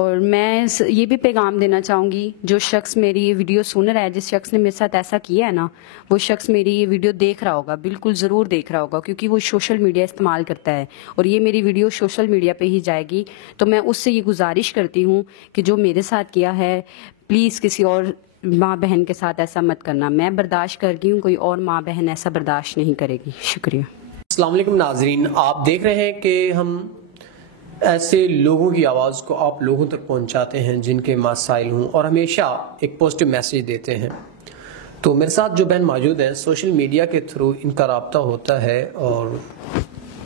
اور میں یہ بھی پیغام دینا چاہوں گی، جو شخص میری یہ ویڈیو سن رہا ہے، جس شخص نے میرے ساتھ ایسا کیا ہے نا، وہ شخص میری یہ ویڈیو دیکھ رہا ہوگا، بالکل ضرور دیکھ رہا ہوگا، کیونکہ وہ سوشل میڈیا استعمال کرتا ہے اور یہ میری ویڈیو سوشل میڈیا پہ ہی جائے گی. تو میں اس سے یہ گزارش کرتی ہوں کہ جو میرے ساتھ کیا ہے، پلیز کسی اور ماں بہن کے ساتھ ایسا مت کرنا. میں برداشت کر گئی ہوں، کوئی اور ماں بہن ایسا برداشت نہیں کرے گی. شکریہ. السلام علیکم ناظرین، آپ دیکھ رہے ہیں کہ ہم ایسے لوگوں کی آواز کو آپ لوگوں تک پہنچاتے ہیں جن کے مسائل ہوں، اور ہمیشہ ایک پازیٹیو میسیج دیتے ہیں. تو میرے ساتھ جو بہن موجود ہیں، سوشل میڈیا کے تھرو ان کا رابطہ ہوتا ہے اور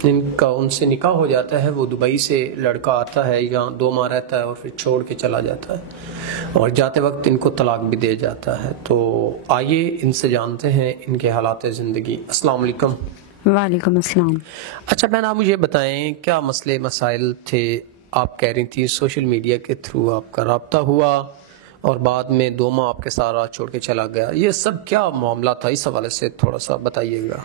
ان سے نکاح ہو جاتا ہے. وہ دبئی سے لڑکا آتا ہے، یہاں 2 ماہ رہتا ہے اور پھر چھوڑ کے چلا جاتا ہے، اور جاتے وقت ان کو طلاق بھی دے جاتا ہے. تو آئیے ان سے جانتے ہیں ان کے حالات زندگی. السلام علیکم. وعلیکم السلام. اچھا بہن، آپ مجھے بتائیں کیا مسئلے مسائل تھے؟ آپ کہہ رہی تھی سوشل میڈیا کے تھرو آپ کا رابطہ ہوا اور بعد میں 2 ماہ آپ کے سارا چھوڑ کے چلا گیا. یہ سب کیا معاملہ تھا؟ اس حوالے سے تھوڑا سا بتائیے گا.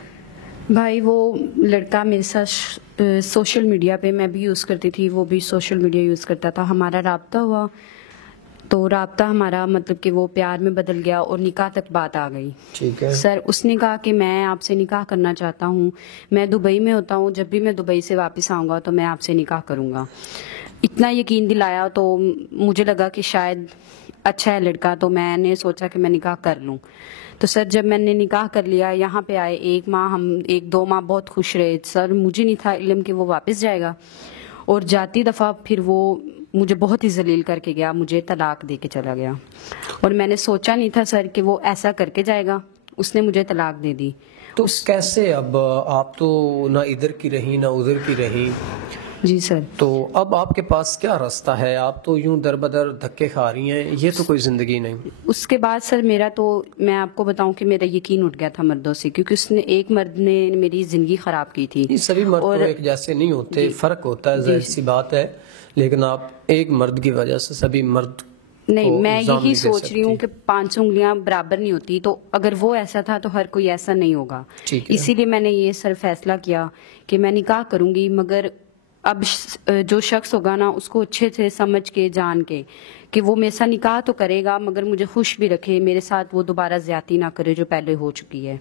بھائی، وہ لڑکا میرے ساتھ سوشل میڈیا پہ، میں بھی یوز کرتی تھی، وہ بھی سوشل میڈیا یوز کرتا تھا. ہمارا رابطہ ہوا تو رابطہ ہمارا مطلب کہ وہ پیار میں بدل گیا اور نکاح تک بات آ گئی. ٹھیک ہے سر، اس نے کہا کہ میں آپ سے نکاح کرنا چاہتا ہوں، میں دبئی میں ہوتا ہوں، جب بھی میں دبئی سے واپس آؤں گا تو میں آپ سے نکاح کروں گا. اتنا یقین دلایا تو مجھے لگا کہ شاید اچھا ہے لڑکا، تو میں نے سوچا کہ میں نکاح کر لوں. تو سر، جب میں نے نکاح کر لیا، یہاں پہ آئے 1 ماہ، ہم 1-2 ماہ بہت خوش رہے. سر، مجھے نہیں تھا علم کہ وہ واپس جائے گا، اور جاتی دفعہ پھر وہ مجھے بہت ہی ذلیل کر کے گیا، مجھے طلاق دے کے چلا گیا. اور میں نے سوچا نہیں تھا سر کہ وہ ایسا کر کے جائے گا. اس نے مجھے طلاق دے دی. تو کیسے؟ اب آپ تو نہ ادھر کی رہی نہ ادھر کی رہی. جی سر. تو اب آپ کے پاس کیا راستہ ہے؟ آپ تو یوں در بدر دھکے کھا رہی ہیں، یہ تو کوئی زندگی نہیں. اس کے بعد سر میرا تو، میں آپ کو بتاؤں کہ میرا یقین اٹھ گیا تھا مردوں سے، کیونکہ اس نے ایک مرد نے میری زندگی خراب کی تھی. سبھی مرد تو ایک جیسے نہیں ہوتے، فرق ہوتا ہے، ظاہر سی بات ہے. لیکن آپ ایک مرد کی وجہ سے سبھی مرد نہیں، میں یہی سوچ رہی ہوں کہ 500 انگلیاں برابر نہیں ہوتی. تو اگر وہ ایسا تھا تو ہر کوئی ایسا نہیں ہوگا. اسی لیے میں نے یہ سر فیصلہ کیا کہ میں نکاح کروں گی، مگر اب جو شخص ہوگا نا، اس کو اچھے سے سمجھ کے جان کے کہ وہ میرے ساتھ نکاح تو کرے گا مگر مجھے خوش بھی رکھے، میرے ساتھ وہ دوبارہ زیادتی نہ کرے جو پہلے ہو چکی ہے.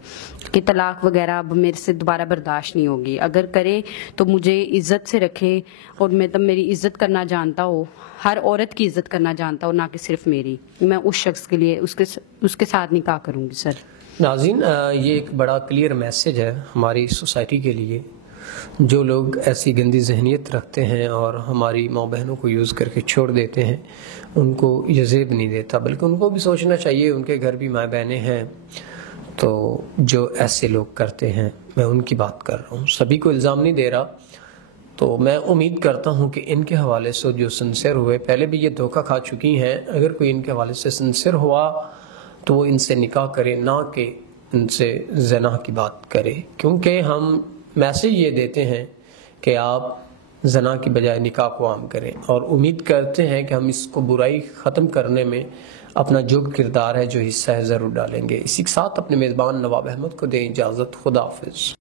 کہ طلاق وغیرہ اب میرے سے دوبارہ برداشت نہیں ہوگی. اگر کرے تو مجھے عزت سے رکھے، اور میں تب میری عزت کرنا جانتا ہو، ہر عورت کی عزت کرنا جانتا ہو، نہ کہ صرف میری. میں اس شخص کے لیے اس کے ساتھ نکاح کروں گی. سر ناظرین، یہ ایک بڑا کلیئر میسج ہے ہماری سوسائٹی کے لیے. جو لوگ ایسی گندی ذہنیت رکھتے ہیں اور ہماری ماں بہنوں کو یوز کر کے چھوڑ دیتے ہیں، ان کو یہ زیب نہیں دیتا، بلکہ ان کو بھی سوچنا چاہیے، ان کے گھر بھی ماں بہنیں ہیں. تو جو ایسے لوگ کرتے ہیں، میں ان کی بات کر رہا ہوں، سبھی کو الزام نہیں دے رہا. تو میں امید کرتا ہوں کہ ان کے حوالے سے جو سنسر ہوئے، پہلے بھی یہ دھوکہ کھا چکی ہیں، اگر کوئی ان کے حوالے سے سنسر ہوا تو وہ ان سے نکاح کرے، نہ کہ ان سے زنا کی بات کرے. کیونکہ ہم میسج یہ دیتے ہیں کہ آپ زنا کی بجائے نکاح کو عام کریں، اور امید کرتے ہیں کہ ہم اس کو برائی ختم کرنے میں اپنا جو کردار ہے، جو حصہ ہے، ضرور ڈالیں گے. اسی کے ساتھ اپنے میزبان نواب احمد کو دیں اجازت. خدا حافظ.